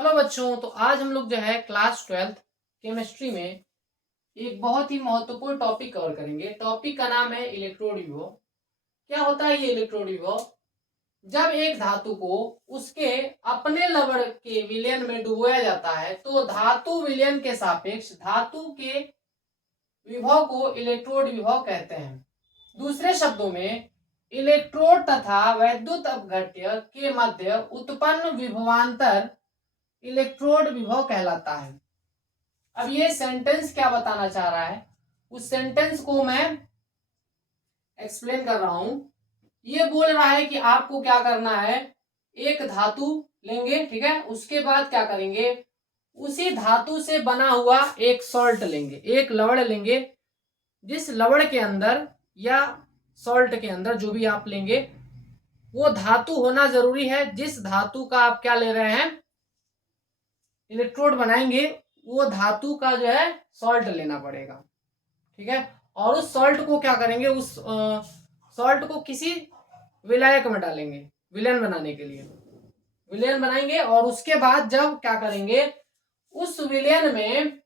Hello बच्चों, तो आज हम लोग जो है क्लास 12th केमिस्ट्री में एक बहुत ही महत्वपूर्ण टॉपिक कवर करेंगे। टॉपिक का नाम है इलेक्ट्रोड विभव। क्या होता है ये इलेक्ट्रोड विभव? जब एक धातु को उसके अपने लवण के विलयन में डुबोया जाता है तो धातु विलयन के सापेक्ष धातु के विभव को इलेक्ट्रोड विभव कहते हैं। दूसरे शब्दों में इलेक्ट्रोड तथा वैद्युत अपघट्य के मध्य उत्पन्न विभवांतर इलेक्ट्रोड विभव कहलाता है। अब ये सेंटेंस क्या बताना चाह रहा है, उस सेंटेंस को मैं एक्सप्लेन कर रहा हूं। ये बोल रहा है कि आपको क्या करना है, एक धातु लेंगे, ठीक है, उसके बाद क्या करेंगे, उसी धातु से बना हुआ एक सॉल्ट लेंगे, एक लवण लेंगे। जिस लवण के अंदर या सॉल्ट के अंदर जो भी आप लेंगे वो धातु होना जरूरी है। जिस धातु का आप क्या ले रहे हैं, इलेक्ट्रोड बनाएंगे, वो धातु का जो है सॉल्ट लेना पड़ेगा, ठीक है। और उस सॉल्ट को क्या करेंगे, उस सॉल्ट को किसी विलायक में डालेंगे विलयन बनाने के लिए। विलयन बनाएंगे और उसके बाद जब क्या करेंगे, उस विलयन में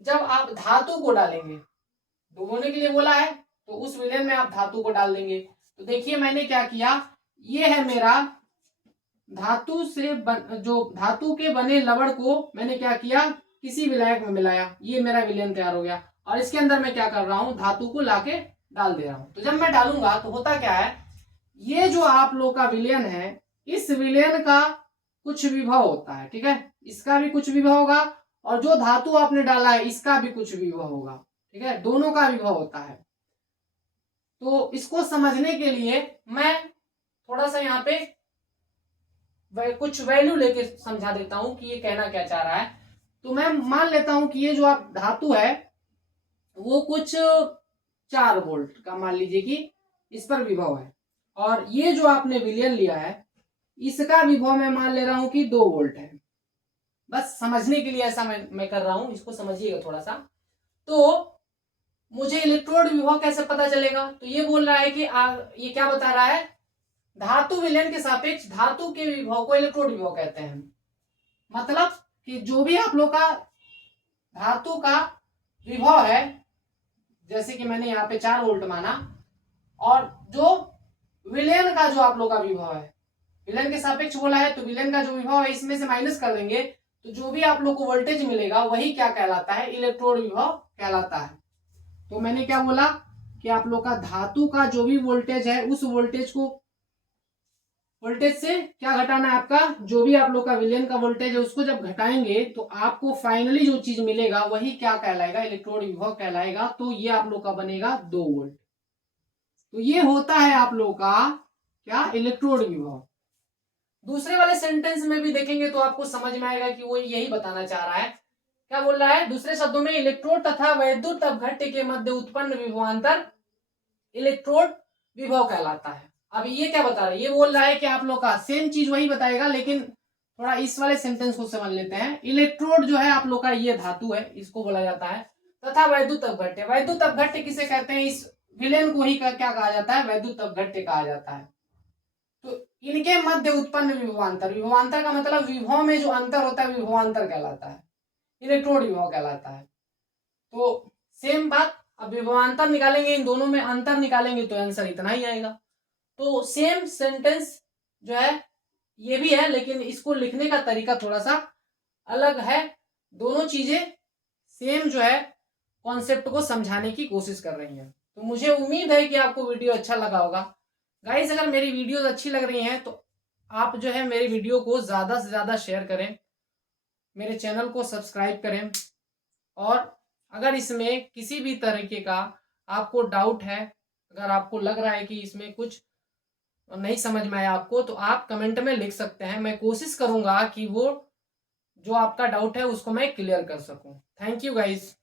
जब आप धातु को डालेंगे, डुबोने के लिए बोला है तो उस विलयन में आप धातु को डाल देंगे। तो देखिए मैंने क्या किया, ये है मेरा धातु से जो धातु के बने लवण को मैंने क्या किया, किसी विलायक में मिलाया, ये मेरा विलयन तैयार हो गया। और इसके अंदर मैं क्या कर रहा हूं, धातु को लाके डाल दे रहा हूं। तो जब मैं डालूंगा तो होता क्या है, ये जो आप लोग का विलयन है, इस विलयन का कुछ विभव होता है, ठीक है, इसका भी कुछ विभव होगा और जो धातु आपने डाला है इसका भी कुछ विभव होगा, ठीक है, दोनों का विभव होता है। तो इसको समझने के लिए मैं थोड़ा सा यहाँ पे कुछ वैल्यू लेके समझा देता हूं कि ये कहना क्या चाह रहा है। तो मैं मान लेता हूं कि ये जो आप धातु है वो कुछ 4 वोल्ट का मान लीजिए कि इस पर विभव है, और ये जो आपने विलयन लिया है इसका विभव मैं मान ले रहा हूं कि 2 वोल्ट है। बस समझने के लिए ऐसा मैं कर रहा हूं, इसको समझिएगा थोड़ा सा। तो मुझे इलेक्ट्रोड विभव कैसे पता चलेगा, तो ये बोल रहा है कि ये क्या बता रहा है, धातु विलयन के सापेक्ष धातु के विभव को इलेक्ट्रोड विभव कहते हैं। मतलब कि जो भी आप लोग का धातु का विभव है, जैसे कि मैंने यहाँ पे 4 वोल्ट माना, और जो विलयन का जो आप लोग का विभव है, विलयन के सापेक्ष बोला है तो विलयन का जो विभव है इसमें से माइनस कर देंगे, तो जो भी आप लोग को वोल्टेज मिलेगा वही क्या कहलाता है, इलेक्ट्रोड विभव कहलाता है। तो मैंने क्या बोला कि आप लोग का धातु का जो भी वोल्टेज है उस वोल्टेज से क्या घटाना है, आपका जो भी आप लोग का विलयन का वोल्टेज है उसको जब घटाएंगे तो आपको फाइनली जो चीज मिलेगा वही क्या कहलाएगा, इलेक्ट्रोड विभव कहलाएगा। तो ये आप लोग का बनेगा 2 वोल्ट। तो ये होता है आप लोग का क्या, इलेक्ट्रोड विभव। दूसरे वाले सेंटेंस में भी देखेंगे तो आपको समझ में आएगा कि वो यही बताना चाह रहा है। क्या बोल रहा है, दूसरे शब्दों में इलेक्ट्रोड तथा वैद्युत अपघट्य के मध्य उत्पन्न विभवांतर इलेक्ट्रोड विभव कहलाता है। अब ये क्या बता रहा है, ये बोल रहा है कि आप लोग का सेम चीज वही बताएगा, लेकिन थोड़ा इस वाले सेंटेंस को समझ लेते हैं। इलेक्ट्रोड जो है आप लोग का ये धातु है, इसको बोला जाता है, तथा वैद्युत अपघट्य, वैद्युत अपघट्य किसे कहते हैं, इस विलयन को ही क्या कहा जाता है, वैद्युत अपघट्य कहा जाता है। तो इनके मध्य उत्पन्न विभवांतर, विभवांतर का मतलब विभव में जो अंतर होता है विभवांतर कहलाता है, इलेक्ट्रोड विभव कहलाता है। तो सेम बात, अब विभवांतर निकालेंगे, इन दोनों में अंतर निकालेंगे तो आंसर इतना ही आएगा। तो सेम सेंटेंस जो है ये भी है, लेकिन इसको लिखने का तरीका थोड़ा सा अलग है। दोनों चीजें सेम जो है कॉन्सेप्ट को समझाने की कोशिश कर रही हैं। तो मुझे उम्मीद है कि आपको वीडियो अच्छा लगा होगा। गाइस, अगर मेरी वीडियोस अच्छी लग रही हैं तो आप जो है मेरी वीडियो को ज्यादा से ज्यादा शेयर करें, मेरे चैनल को सब्सक्राइब करें, और अगर इसमें किसी भी तरीके का आपको डाउट है, अगर आपको लग रहा है कि इसमें कुछ नहीं समझ में आया आपको, तो आप कमेंट में लिख सकते हैं। मैं कोशिश करूंगा कि वो जो आपका डाउट है उसको मैं क्लियर कर सकूं। Thank you guys.